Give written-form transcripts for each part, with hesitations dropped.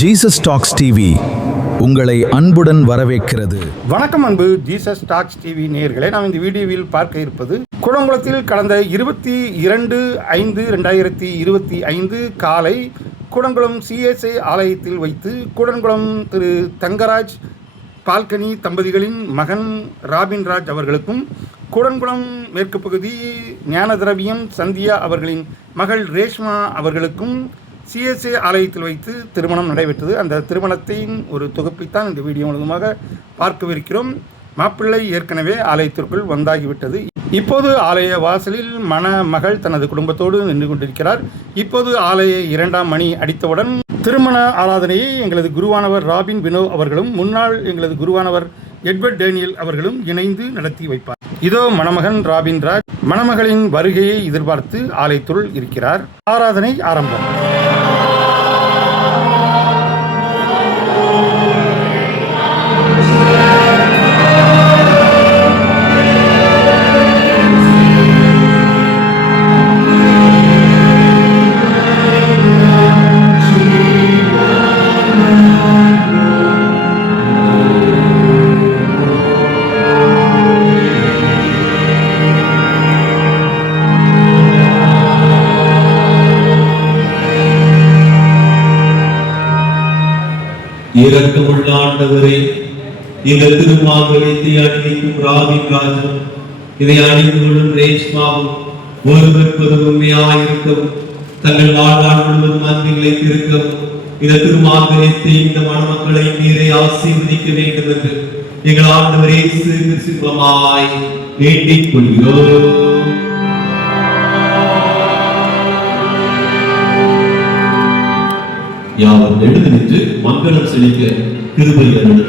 Jesus tax TV உங்களை அன்புடன் வரவேற்கிறது. வணக்கம் அன்பு ஜீசஸ் டாக்ஸ் டிவி நேயர்களே, நாம் இந்த வீடியோவில் பார்க்க இருப்பது கூடங்குளத்தில் கடந்த 22/5/2025 காலை கூடங்குளம் CSA ஆலயத்தில் வைத்து கூடங்குளம் திரு தங்கராஜ் பால்கனி தம்பதிகளின் மகன் ராபின்ராஜ் அவர்களுக்கும் கூடங்குளம் மேற்கு பகுதி ஞானதிரவியம் சந்தியா அவர்களின் மகள் ரேஷ்மா அவர்களுக்கும் CSA ஆலயத்தில் வைத்து திருமணம் நடைபெற்றது. அந்த திருமணத்தின் ஒரு தொகுப்பைத்தான் இந்த வீடியோ மூலமாக பார்க்கவிருக்கிறோம். மாப்பிள்ளை ஏற்கனவே ஆலயத்திற்குள் வந்தாகிவிட்டது. இப்போது ஆலய வாசலில் மணமகள் தனது குடும்பத்தோடு நின்று கொண்டிருக்கிறார். இப்போது ஆலய 2ஆம் மணி அடித்தவுடன் திருமண ஆராதனையை எங்களது குருவானவர் ராபின் வினோ அவர்களும் முன்னாள் எங்களது குருவானவர் எட்வர்ட் டேனியல் அவர்களும் இணைந்து நடத்தி வைப்பார். இதோ மணமகன் ராபின்ராஜ் மணமகளின் வருகையை எதிர்பார்த்து ஆலயத்துள் இருக்கிறார். ஆராதனை ஆரம்பம். இரக்கமுள்ள ஆண்டவரே, இந்த திருமாங்கல்யத்தை அணிவிக்கும் ராபின்ராஜும் இதை அணிந்து கொள்ளும் ரேஷ்மாவும் ஒருவருக்கொரு உண்மையாயிருக்கவும் தங்கள் வாழ்நாள் முழுவதும் அன்பில் நிலைத்திருக்கவும் இந்த திருமாங்கல்யத்தை இந்த மணமக்களை நீரை ஆசீர்வதிக்க வேண்டும் என்று எங்கள் ஆண்டவர் இயேசு கிறிஸ்துவாய் வேண்டிக் கொள்கிறோம். யாவரும் எழுந்து நின்று மங்களம் செழிக்க கிருபை அருள்.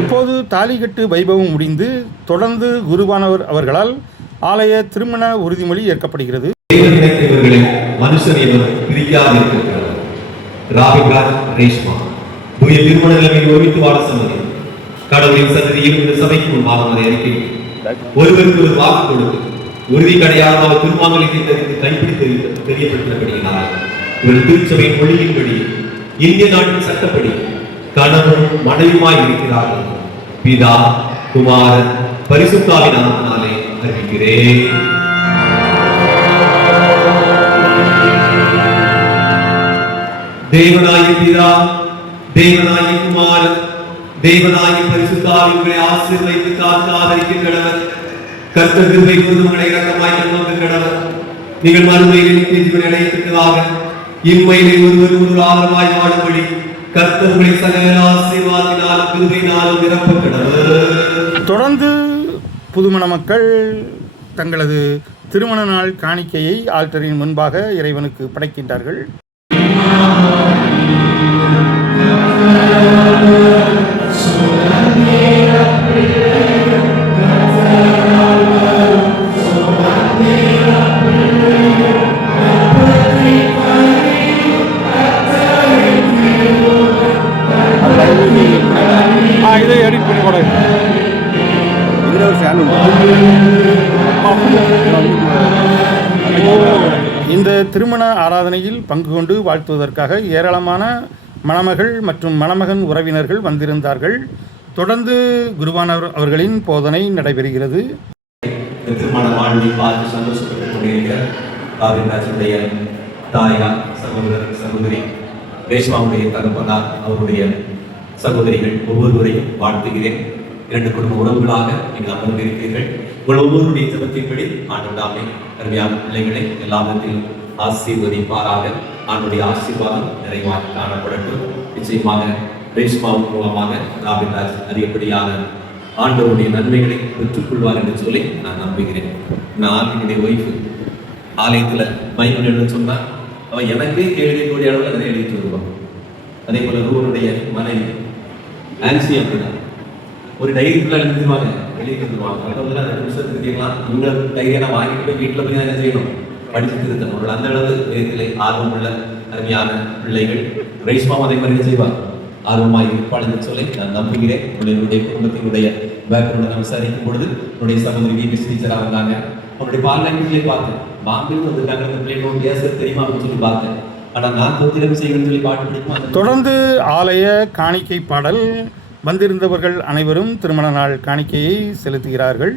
இப்போது தாலிகட்டு வைபவம் முடிந்து தொடர்ந்து குருவானவர் அவர்களால் ஆலய திருமண உறுதிமொழி ஏற்கப்படுகிறது. மனுஷன் ராபின்ராஜ் ரேஷ்மா புதிய திருமண நிலைமையில் ஒருமித்து வாழ சம்மதி கடவுளின் சன்னதியில் இந்த சபைக்கு முன்பாக அறிக்கை ஒருவருக்கு ஒரு வாக்கு கொடுத்து உறுதி கடையாக அவர் திருமாங்கல்யத்தை தரித்து கைப்பிடி தெரியப்படுத்தப்படுகிறார். இவர் திருச்சபையின் மொழியின்படி இந்திய நாட்டின் சட்டப்படி கணவன் மனைவியுமாய் இருக்கிறார்கள். பிதா குமாரன் பரிசுத்தாவின் நாமத்தினாலே அறிவிக்கிறேன். தேவனாய பிதா, தேவனாய குமாரன், தேவனாய பரிசுத்தாவின் ஆசீர்வதித்து காத்து ஆதரிக்கின்றனர். கர்த்தர் கிருபை கூர்ந்து உங்களை இரக்கமாய் கண்ணோக்குகிறவர். நீங்கள் மறுமையில் நித்திய ஜீவனை அடையத்தக்கதாக இம்மையிலே ஒருவர் ஆதரவாய் வாழும்படி கர்த்தர் உங்களை சகல ஆசீர்வாதத்தினாலும் கிருபையினாலும் நிரப்பப்படுவர். தொடர்ந்து புதுமண மக்கள் தங்களது திருமண நாள் காணிக்கையை ஆல்டரின் முன்பாக இறைவனுக்கு படைக்கின்றார்கள். இதை எடிட் பண்ணி கூட இதில் ஒரு ஃபேன் உண்டு. இந்த திருமண ஆராதனையில் பங்கு கொண்டு வாழ்த்துவதற்காக ஏராளமான மணமகள் மற்றும் மணமகன் உறவினர்கள் வந்திருந்தார்கள். தொடர்ந்து குருவானவர் அவர்களின் போதனை நடைபெறுகிறது. திருமண வாழ்வை பார்த்து சந்தோஷப்பட்டுக் கொண்டிருக்க ராஜனுடைய தாயார், சகோதரர், சகோதரி, ரேஷ்மாவுடைய தகப்பனார், அவருடைய சகோதரிகள் ஒவ்வொருவரையும் வாழ்த்துகிறேன். 2 குடும்ப உறவுகளாக நீங்கள் அமர்ந்திருக்கிறீர்கள். உங்கள் ஒவ்வொருடைய ஜெபத்தின்படி ஆண்டவராமே அருமையான பிள்ளைகளை எல்லா விதத்திலும் ஆசீர்வதிப்பாராக. ஆண்டுடைய ஆசீர்வாதம் நிறைவாக காணப்படட்டும். நிச்சயமாக ரேஷ்மாவின் மூலமாக ராபின்ராஜ் அதிகப்படியான ஆண்டவருடைய நன்மைகளை பெற்றுக்கொள்வார் என்று சொல்லி நான் நம்புகிறேன். நான் என்னுடைய ஒய்ஃபு ஆலயத்தில் பைபிள் எழுத சொன்னால் அவன் எனக்கே எழுதக்கூடிய அளவில் நிறைய எழுதிட்டு வருவான். அதே போல ரூவனுடைய மனைவி ஆன்சி அப்படிதான் ஒரு டைரிக்குள்ள எழுதிடுவாங்க, எழுதிட்டு வந்துருவாங்க. வந்து 2 நிமிஷம் திருத்திக்கலாம். இந்த டைரியை நான் வாங்கிட்டு போய் வீட்டில் போய் என்ன செய்யணும், படித்து திருத்தணும். அவர்கள் அந்த அளவு விதத்திலே ஆர்வமுள்ள அருமையான பிள்ளைகள். ரேஷ்மாவும் அதே மாதிரி செய்வார், ஆர்வமாக இருப்பாள் என்று சொல்லி நான் நம்புகிறேன். என்னுடைய குடும்பத்தினுடைய பேக்ரவுண்டை நான் விசாரிக்கும் பொழுது என்னுடைய சகோதரி விபிஎஸ் டீச்சராக வந்தாங்க. அவனுடைய பாலியலை பார்த்தேன், பாம்பில் வந்துருக்காங்க, அந்த பிள்ளைகளோட பேச தெரியுமா அப்படின்னு சொல்லி பார்த்தேன். ஆனால் நான் தொத்திரம் செய்வேன்னு சொல்லி பாட்டு பிடிக்கும். தொடர்ந்து ஆலய காணிக்கை பாடல். வந்திருந்தவர்கள் அனைவரும் திருமண நாள் காணிக்கையை செலுத்துகிறார்கள்.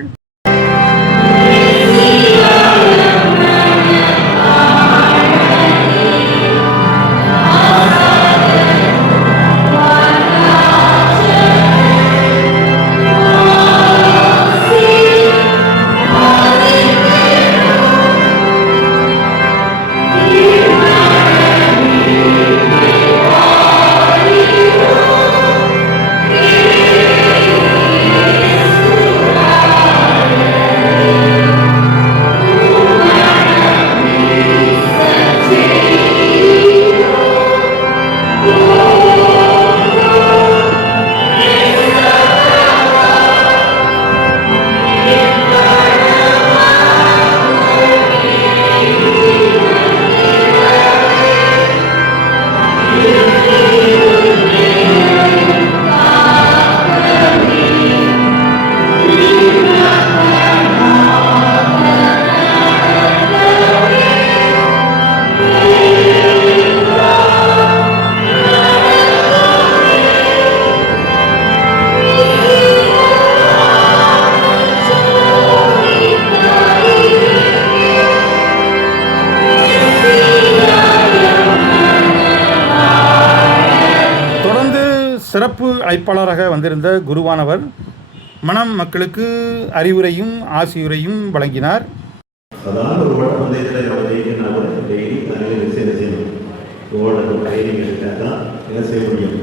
சிறப்பு அழைப்பாளராக வந்திருந்த குருவானவர் மனம் மக்களுக்கு அறிவுரையும் ஆசியுரையும் வழங்கினார். சாதாரண ஒரு ஓட்டப்பந்தயத்தில் நம்ம ஜெயிக்கணும்னா கூட டெய்லி காலையில் செய்யணும். ஓடணும், ட்ரைனிங் எடுத்தால் தான் என்ன செய்ய முடியும்.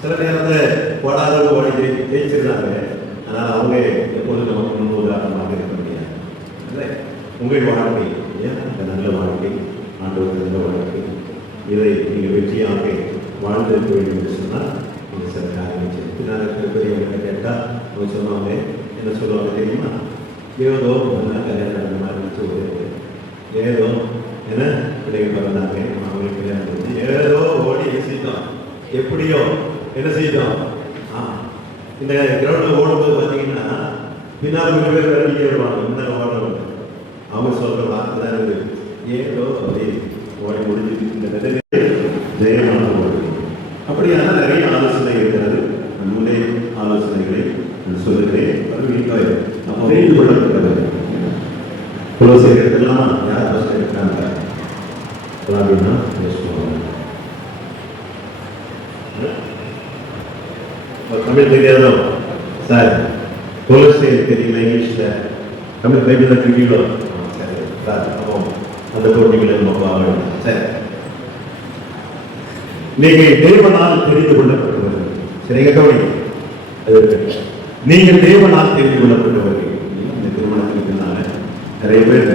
சில நேரத்தில் ஓடாதவங்க ஓடி ஜெயிச்சிருந்தாங்க. ஆனால் அவங்க எப்போதும் நமக்கு முன்னுதாரணமாக இருக்க முடியாது. இல்லை, உங்கள் வாழ்க்கை இந்த நல்ல வாழ்க்கை, ஆண்டவர் நல்ல வாழ்க்கை, இதை நீங்கள் வெற்றியாக வாழ்ந்திருக்க வேண்டும் என்று சொன்னால் நீங்கள் சில காரியங்கள் செய்யும். நான் பெரியவங்க கேட்டால் அவங்க சொல்லுவாங்க, என்ன சொல்லுவாங்க தெரியுமா? ஏதோ கல்யாணம் நடந்த மாதிரி சொல்லுது, ஏதோ என்ன பிள்ளைங்க பிறந்தாங்க, அவங்களுக்கு கல்யாணம் பண்ணி ஏதோ ஓடி என்ன செய்தோம், எப்படியோ என்ன செய்தோம். இந்த கிரௌண்டில் ஓடும்போது பார்த்தீங்கன்னா பின்னால் 2 பேர் வேலைக்கு வருவாங்க, முன்னாடி ஓடுறவங்க. அவங்க சொல்கிற வார்த்தை தான் இருக்குது, ஏதோ அப்படி ஓடி முடிஞ்சு இந்த நிலையிலே ஜெயமான ஓடு. அப்படியான நிறைய ஆலோசனை இருக்கிறது. முன்னே ஆலோசனைகளை சொல்லுகிறேன். அறிந்து கொள்ளப்பட்டது. குலோசியர் எடுத்துக்கலாம். யார் ஃபர்ஸ்ட் எடுக்கிறாங்க? தமிழ் தெரியாதோ சார்? குலோசியர் தெரியல, இங்கிலீஷ்ல தமிழ் பைபிள் தான் தெரியுங்களோ? சரி சார், அப்போ அந்த போட்டிகளை நம்ம ஆகணும். சரி, நீங்கள் தேவனால் தெரிந்து கொள்ளப்பட்டவர்கள். சரிங்க கவனி, அது நீங்கள் தேவனால் தெரிந்து கொள்ளப்பட்டவர்கள். இந்த திருமணத்துக்கு பின்னால நிறைய பேர்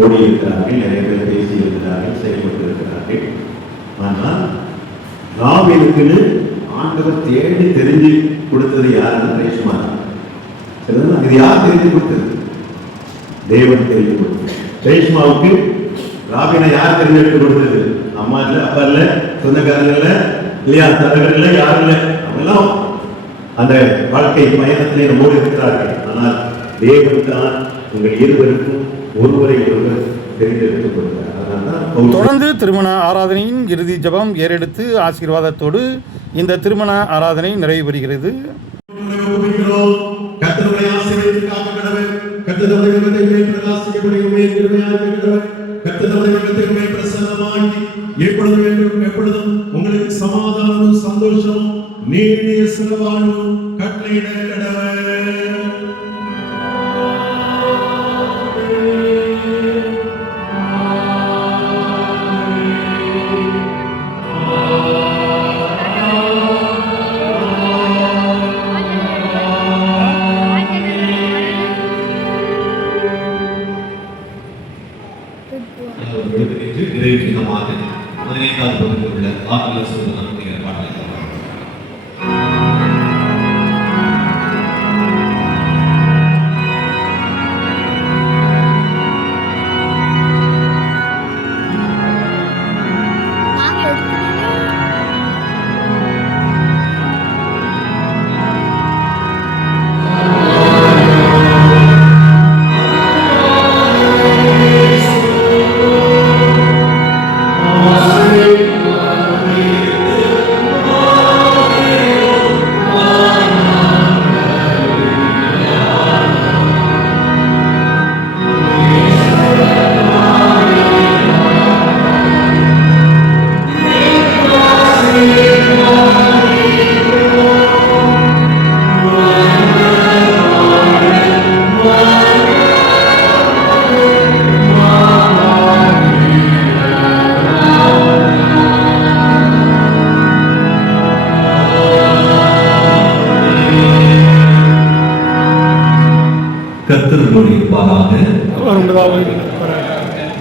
ஓடி இருக்கிறார்கள், நிறைய பேர் பேசி இருக்கிறார்கள், செயல்பட்டு இருக்கிறார்கள். ஆனால் ராபினுக்குன்னு ஆண்டவர் தேடி தெரிஞ்சு கொடுத்தது யாருன்னா ரேஷ்மா. சரிங்களா? இது யார் தெரிஞ்சு கொடுத்தது? தேவன் தெரிஞ்சு கொடுத்தது. ரேஷ்மாவுக்கு ராபினை யார் தெரிஞ்செடுத்து கொடுத்தது? அம்மா இல்லை, அப்பா இல்லை, சொந்தக்காரங்க இல்லை, இல்லையா, தலைவர் இல்லை, யாரும் இல்லை. அவங்கெல்லாம் அந்த வாழ்க்கை பயணத்திலே நம்மோடு இருக்கிறார்கள். ஆனால் தேவன் தான் உங்கள் இருவருக்கும் ஒருவரை ஒருவர் தெரிந்தெடுத்துக் கொடுத்தார். தொடர்ந்து திருமண ஆராதனையின் இறுதி ஜெபம் ஏறெடுத்து ஆசீர்வாதத்தோடு இந்த திருமண ஆராதனை நிறைவு பெறுகிறது. கர்த்தருடைய ஆசீர்வாதத்தை காக்க கடவுள், கர்த்தருடைய பிரகாசிக்க விடுத்து நின்று நிறைவு சின்னமாக 15வது பகுதியில் உள்ள ஆற்றல் சொல்வதன் அப்படிங்கிற பாடலை கர்த்தருடைய இருப்பாராக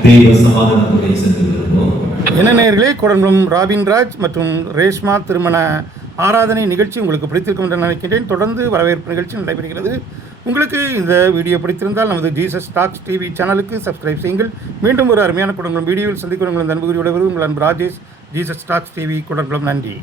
தெய்வ சமாதானத்துறை சென்று வருவோம். என்ன நேயர்களே, குடங்குளம் ராபின்ராஜ் மற்றும் ரேஷ்மா திருமண ஆராதனை நிகழ்ச்சி உங்களுக்கு பிடித்திருக்கும் என்று நினைக்கின்றேன். தொடர்ந்து வரவேற்பு நிகழ்ச்சி நடைபெறுகிறது. உங்களுக்கு இந்த வீடியோ பிடித்திருந்தால் நமது ஜீசஸ் டாக்ஸ் டிவி சேனலுக்கு சப்ஸ்கிரைப் செய்யுங்கள். மீண்டும் ஒரு அருமையான குடங்குளம் வீடியோவில் சந்திக்கிறவர்கள் அன்பு கூறி விடைபெறுவது உங்கள் அன்பு Rajesh, Jesus tax TV, Kudankulam. நன்றி.